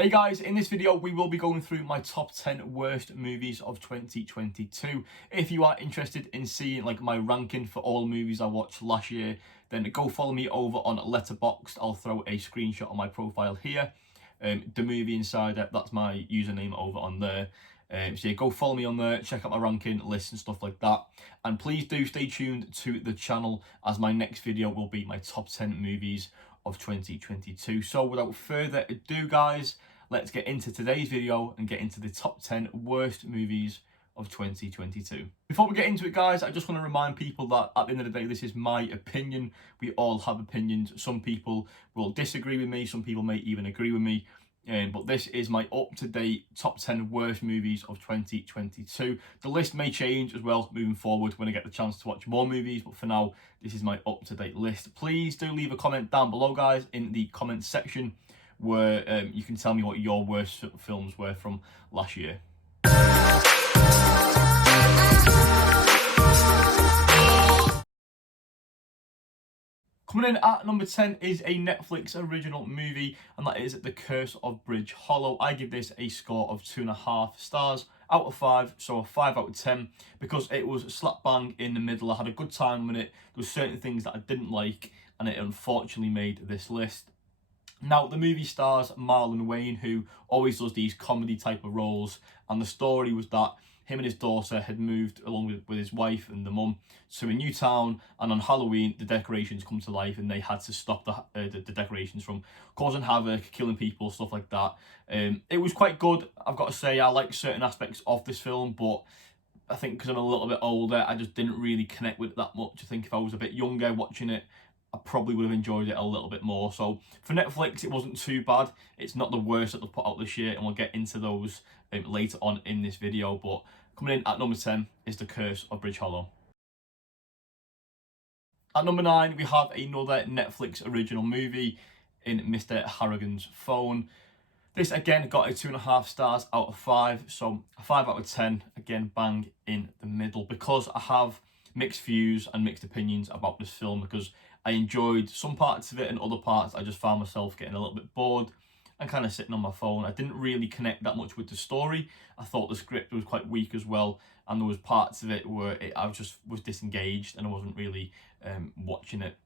Hey guys, in this video we will be going through my top 10 worst movies of 2022. If you are interested in seeing like my ranking for all movies I watched last year, then go follow me over on Letterboxd. I'll throw a screenshot on my profile here. The Movie Insider, that's my username over on there. So yeah, go follow me on there, check out my ranking list and stuff like that. And please do stay tuned to the channel, as my next video will be my top 10 movies of 2022. So without further ado guys, let's get into today's video and get into the top 10 worst movies of 2022. Before we get into it guys, I just want to remind people that at the end of the day, this is my opinion. We all have opinions. Some people will disagree with me, some people may even agree with me. But this is my up-to-date top 10 worst movies of 2022. The list may change as well moving forward when I get the chance to watch more movies, but for now, this is my up-to-date list. Please do leave a comment down below, guys, in the comment section, where you can tell me what your worst films were from last year. Coming in at number 10 is a Netflix original movie, and that is The Curse of Bridge Hollow. I give this a score of 2.5 stars out of 5, so a 5 out of 10, because it was slap bang in the middle. I had a good time with it. There were certain things that I didn't like, and it unfortunately made this list. Now, the movie stars Marlon Wayne, who always does these comedy type of roles, and the story was that him and his daughter had moved along with his wife and the mum to a new town, and on Halloween the decorations come to life and they had to stop the decorations from causing havoc, killing people, stuff like that. It was quite good, I've got to say. I like certain aspects of this film, but I think because I'm a little bit older, I just didn't really connect with it that much. I think if I was a bit younger watching it, I probably would have enjoyed it a little bit more. So for Netflix, it wasn't too bad. It's not the worst that they've put out this year, and we'll get into those later on in this video. But coming in at number 10 is The Curse of Bridge Hollow. At number 9, we have another Netflix original movie in Mr. Harrigan's Phone. This again got a 2.5 stars out of 5, so a 5 out of 10, again bang in the middle, because I have mixed views and mixed opinions about this film, because I enjoyed some parts of it and other parts I just found myself getting a little bit bored and kind of sitting on my phone. I didn't really connect that much with the story. I thought the script was quite weak as well, and there was parts of it where I just was disengaged and I wasn't really watching it.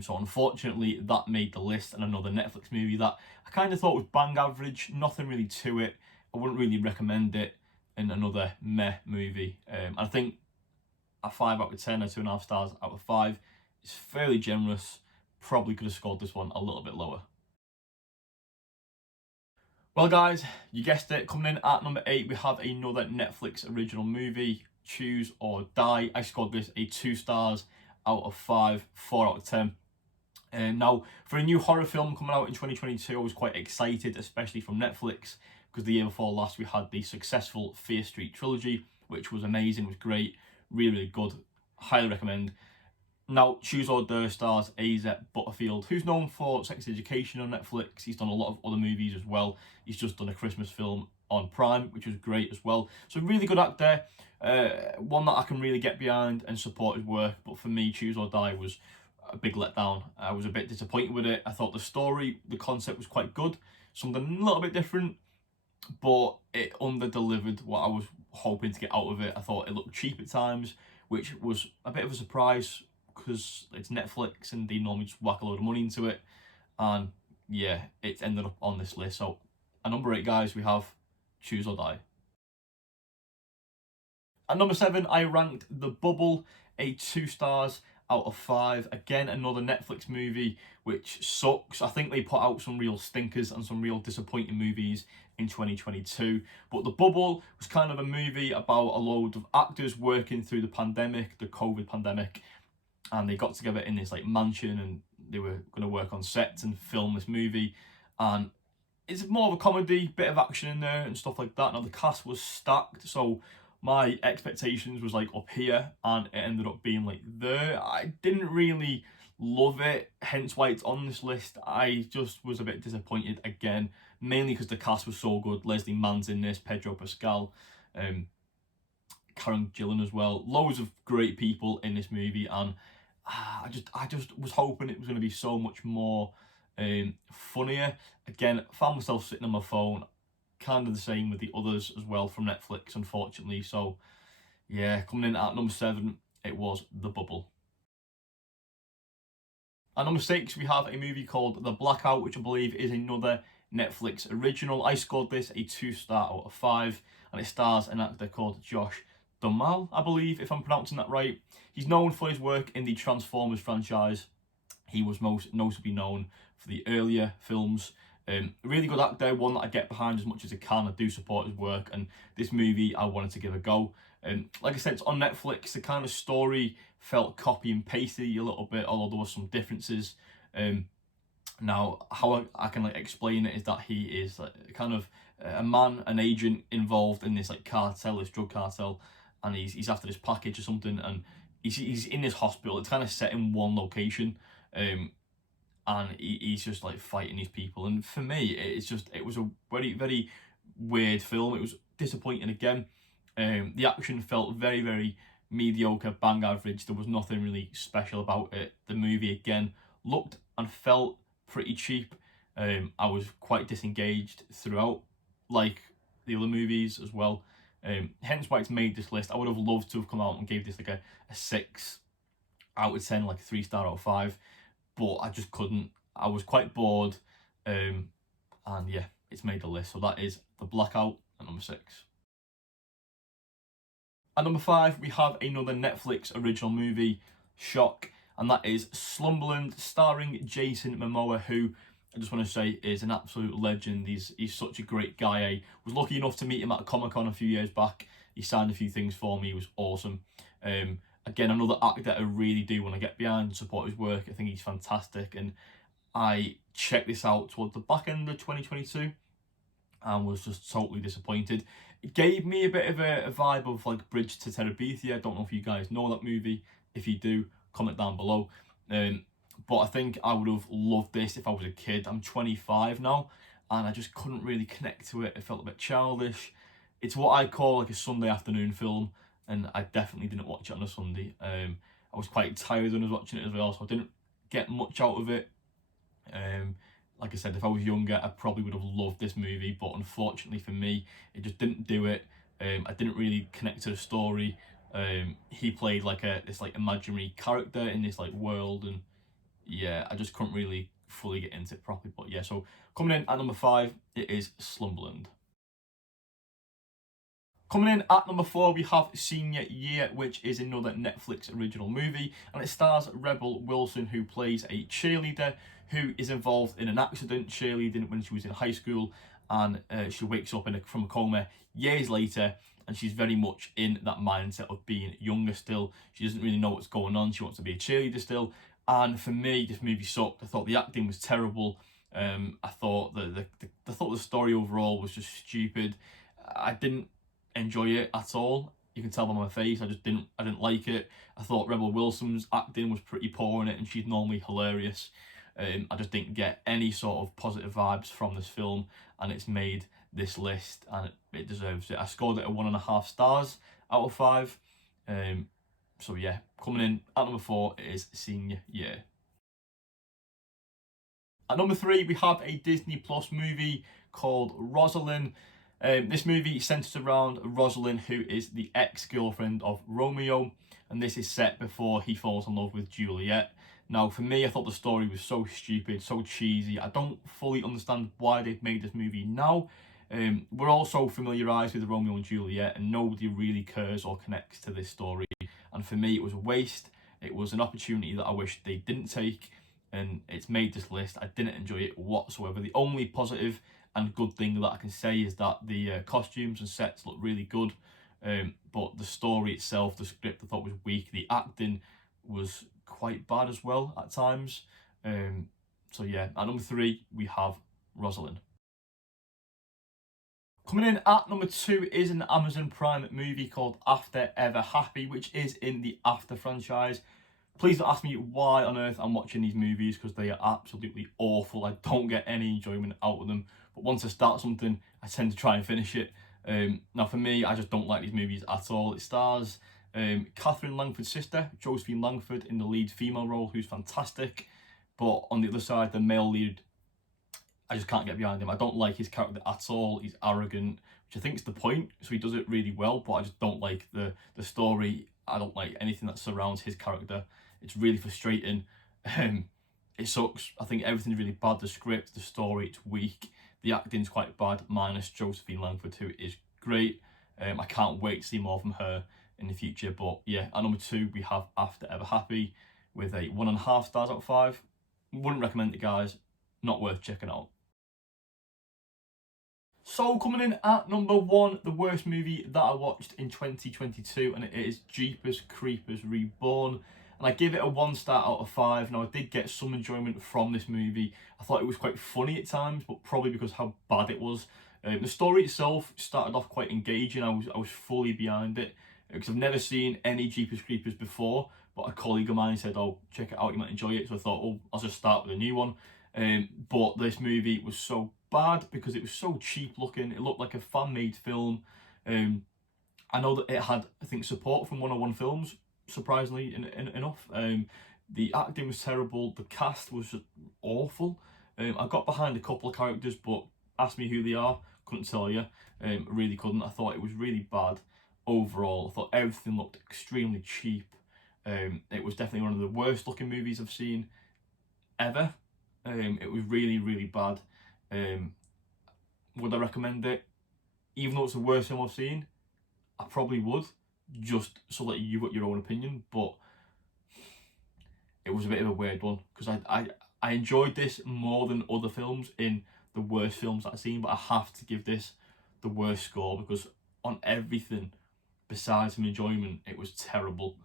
So unfortunately that made the list, and another Netflix movie that I kind of thought was bang average, nothing really to it. I wouldn't really recommend it, and another meh movie. I think a 5 out of 10 or 2.5 stars out of 5 is fairly generous. Probably could have scored this one a little bit lower. Well guys, you guessed it, coming in at number 8 we have another Netflix original movie, Choose or Die. I scored this a 2 stars out of 5, 4 out of 10. Now, for a new horror film coming out in 2022, I was quite excited, especially from Netflix, because the year before last we had the successful Fear Street trilogy, which was amazing, was great, really, really good, highly recommend. Now, Choose or Die stars AZ Butterfield, who's known for Sex Education on Netflix. He's done a lot of other movies as well. He's just done a Christmas film on Prime, which was great as well. So really good actor, one that I can really get behind and support his work. But for me, Choose or Die was a big letdown. I was a bit disappointed with it. I thought the story, the concept was quite good, something a little bit different, but it under-delivered what I was hoping to get out of it. I thought it looked cheap at times, which was a bit of a surprise, because it's Netflix and they normally just whack a load of money into it, and yeah, it's ended up on this list. So at number 8 guys, we have Choose or Die. At number 7 I ranked The Bubble, a 2 stars out of 5. Again, another Netflix movie which sucks. I think they put out some real stinkers and some real disappointing movies in 2022, but The Bubble was kind of a movie about a load of actors working through the pandemic, the COVID pandemic, and they got together in this like mansion and they were going to work on sets and film this movie. And it's more of a comedy, bit of action in there and stuff like that. Now the cast was stacked, so my expectations was like up here and it ended up being like there. I didn't really love it, hence why it's on this list. I just was a bit disappointed again, mainly because the cast was so good. Leslie Mann's in this, Pedro Pascal, Karen Gillan as well. Loads of great people in this movie, and I just was hoping it was going to be so much more funnier. Again, found myself sitting on my phone, kind of the same with the others as well from Netflix, unfortunately. So yeah, coming in at number 7, it was The Bubble. At number 6, we have a movie called The Blackout, which I believe is another Netflix original. I scored this a 2-star out of 5, and it stars an actor called Josh Duhamel, I believe, if I'm pronouncing that right. He's known for his work in the Transformers franchise. He was most notably known for the earlier films. Really good actor, one that I get behind as much as I can. I do support his work, and this movie I wanted to give a go. Like I said, it's on Netflix. The kind of story felt copy and pasty a little bit, although there were some differences. Now, how I can like explain it is that he is like kind of a man, an agent involved in this like cartel, this drug cartel, and he's after this package or something, and he's in this hospital. It's kind of set in one location, and he's just like fighting these people. And for me, it was a very, very weird film. It was disappointing again. The action felt very, very mediocre, bang average. There was nothing really special about it. The movie again looked and felt pretty cheap. I was quite disengaged throughout, like the other movies as well. Hence why it's made this list. I would have loved to have come out and gave this like a 6 out of 10, like a 3-star out of 5. But I just couldn't. I was quite bored, and yeah, it's made the list. So that is The Blackout at number 6. At number 5, we have another Netflix original movie, shock, and that is Slumberland, starring Jason Momoa, who I just want to say is an absolute legend. He's such a great guy. I was lucky enough to meet him at a Comic-Con a few years back. He signed a few things for me. He was awesome. Again, another actor I really do want to get behind and support his work. I think he's fantastic, and I checked this out towards the back end of 2022 and was just totally disappointed. It gave me a bit of a vibe of like Bridge to Terabithia. I don't know if you guys know that movie. If you do, comment down below. But I think I would have loved this if I was a kid. I'm 25 now, and I just couldn't really connect to it. It felt a bit childish. It's what I call like a Sunday afternoon film, and I definitely didn't watch it on a Sunday. I was quite tired when I was watching it as well, so I didn't get much out of it. Like I said, if I was younger, I probably would have loved this movie, but unfortunately for me, it just didn't do it. I didn't really connect to the story. He played like this like imaginary character in this like world, and yeah, I just couldn't really fully get into it properly. But yeah, so coming in at number 5, it is Slumberland. Coming in at number 4, we have Senior Year, which is another Netflix original movie, and it stars Rebel Wilson, who plays a cheerleader who is involved in an accident cheerleading when she was in high school, and she wakes up from a coma years later, and she's very much in that mindset of being younger still. She doesn't really know what's going on. She wants to be a cheerleader still, and for me, this movie sucked. I thought the acting was terrible. I thought the story overall was just stupid. I didn't enjoy it at all. You can tell by my face, I didn't like it. I thought Rebel Wilson's acting was pretty poor in it, and she's normally hilarious. I just didn't get any sort of positive vibes from this film, and it's made this list, and it deserves it. I scored it at 1.5 stars out of 5. So yeah, coming in at number 4 is Senior Year. At number 3, we have a Disney Plus movie called Rosalind. This movie centres around Rosalind, who is the ex-girlfriend of Romeo, and this is set before he falls in love with Juliet. Now, for me, I thought the story was so stupid, so cheesy. I don't fully understand why they've made this movie now. We're all so familiarised with Romeo and Juliet, and nobody really cares or connects to this story. And for me, it was a waste. It was an opportunity that I wish they didn't take, and it's made this list. I didn't enjoy it whatsoever. The only positive and good thing that I can say is that the costumes and sets look really good, but the story itself, the script, I thought was weak. The acting was quite bad as well at times. So yeah, at number 3, we have Rosalind. Coming in at number 2 is an Amazon Prime movie called After Ever Happy, which is in the After franchise. Please don't ask me why on earth I'm watching these movies, because they are absolutely awful. I don't get any enjoyment out of them. But once I start something, I tend to try and finish it. Now for me, I just don't like these movies at all. It stars Catherine Langford's sister, Josephine Langford, in the lead female role, who's fantastic. But on the other side, the male lead I just can't get behind him. I don't like his character at all. He's arrogant, which I think is the point, so he does it really well, but I just don't like the story. I don't like anything that surrounds his character. It's really frustrating. It sucks. I think everything's really bad. The script, the story, it's weak. The acting's quite bad, minus Josephine Langford, who is great. I can't wait to see more from her in the future. But yeah, at number 2, we have After Ever Happy with a 1.5 stars out of 5. Wouldn't recommend it, guys. Not worth checking out. So coming in at number 1, the worst movie that I watched in 2022, and it is Jeepers Creepers Reborn. And I give it a 1 star out of 5. Now, I did get some enjoyment from this movie. I thought it was quite funny at times, but probably because how bad it was. The story itself started off quite engaging. I was fully behind it because I've never seen any Jeepers Creepers before. But a colleague of mine said, "Oh, check it out, you might enjoy it." So I thought, "Oh, I'll just start with a new one." But this movie was so bad because it was so cheap looking. It looked like a fan-made film. I know that it had, I think, support from 101 Films, surprisingly enough. The acting was terrible. The cast was just awful. I got behind a couple of characters, but ask me who they are, couldn't tell you. Really couldn't. I thought it was really bad overall. I thought everything looked extremely cheap. It was definitely one of the worst looking movies I've seen ever. It was really, really bad. Would I recommend it? Even though it's the worst film I've seen, I probably would, just so that you've got your own opinion. But it was a bit of a weird one because I enjoyed this more than other films in the worst films that I've seen, but I have to give this the worst score because on everything besides some enjoyment, it was terrible,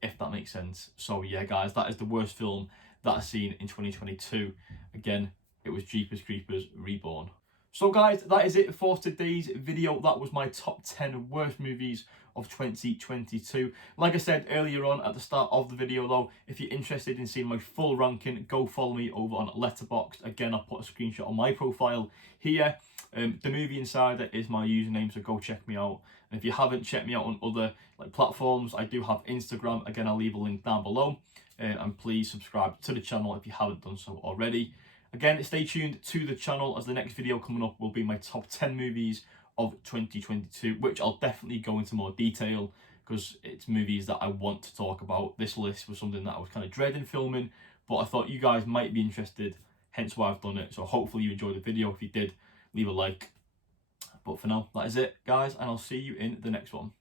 if that makes sense. So yeah, guys, that is the worst film that I've seen in 2022. Again, it was Jeepers Creepers Reborn. So guys, that is it for today's video. That was my top 10 worst movies of 2022. Like I said earlier on at the start of the video though, if you're interested in seeing my full ranking, go follow me over on Letterboxd. Again, I'll put a screenshot on my profile here. The Movie Insider is my username, so go check me out. And if you haven't checked me out on other platforms, I do have Instagram. Again, I'll leave a link down below. And please subscribe to the channel if you haven't done so already. Again, stay tuned to the channel as the next video coming up will be my top 10 movies of 2022, which I'll definitely go into more detail because it's movies that I want to talk about. This list was something that I was kind of dreading filming, but I thought you guys might be interested, hence why I've done it. So hopefully you enjoyed the video. If you did, leave a like. But for now, that is it, guys, and I'll see you in the next one.